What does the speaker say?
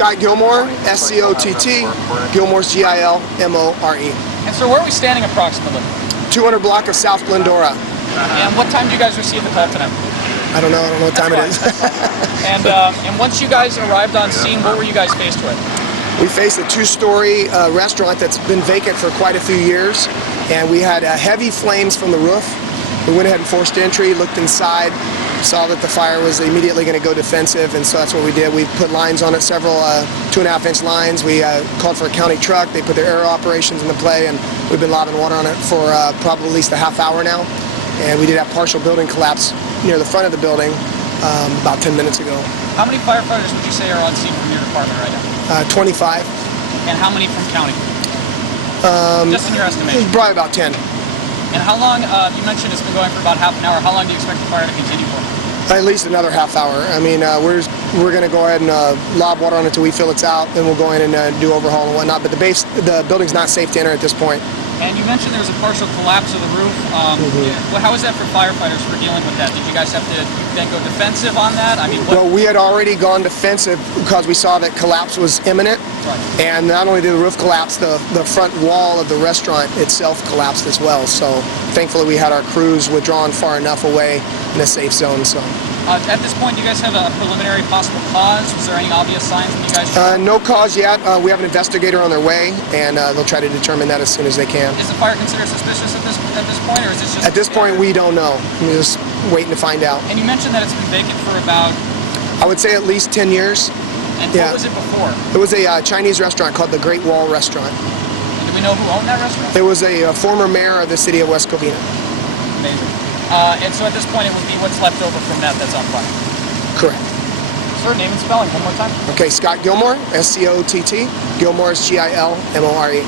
Scott Gilmore, S-C-O-T-T, Gilmore's G-I-L-M-O-R-E. And so where are we standing approximately? 200 block of South Glendora. And what time do you guys receive the call tonight? I don't know what time it is. And once you guys arrived on scene, what were you guys faced with? We faced a two-story restaurant that's been vacant for quite a few years, and we had heavy flames from the roof. We went ahead and forced entry, looked inside, saw that the fire was immediately going to go defensive, and so that's what we did. We put lines on it, several 2.5-inch lines. We called for a county truck. They put their air operations into play, and we've been lobbing water on it for probably at least a half hour now. And we did have partial building collapse near the front of the building about 10 minutes ago. How many firefighters would you say are on scene from your department right now? 25. And how many from county? Just in your estimation. Probably about 10. And how long, you mentioned it's been going for about half an hour, how long do you expect the fire to continue for? At least another half hour. I mean, we're going to go ahead and lob water on it until we feel it's out, then we'll go in and do overhaul and whatnot, but the building's not safe to enter at this point. And you mentioned there was a partial collapse of the roof. Well, how was that for firefighters for dealing with that? Did you guys have to then go defensive on that? I mean, well, we had already gone defensive because we saw that collapse was imminent. Right. And not only did the roof collapse, the front wall of the restaurant itself collapsed as well. So thankfully we had our crews withdrawn far enough away in a safe zone. So. At this point, do you guys have a preliminary possible cause? Was there any obvious signs when you guys showed up? No cause yet. We have an investigator on their way, and they'll try to determine that as soon as they can. Is the fire considered suspicious at this point, or is this just... At this point, we don't know. We're just waiting to find out. And you mentioned that it's been vacant for about... I would say at least 10 years. And what was it before? It was a Chinese restaurant called the Great Wall Restaurant. And do we know who owned that restaurant? It was a former mayor of the city of West Covina. Amazing. And so at this point, it would be what's left over from that's on fire. Correct. Sir, name and spelling one more time. Okay, Scott Gilmore, S-C-O-T-T, Gilmore's G-I-L-M-O-R-E.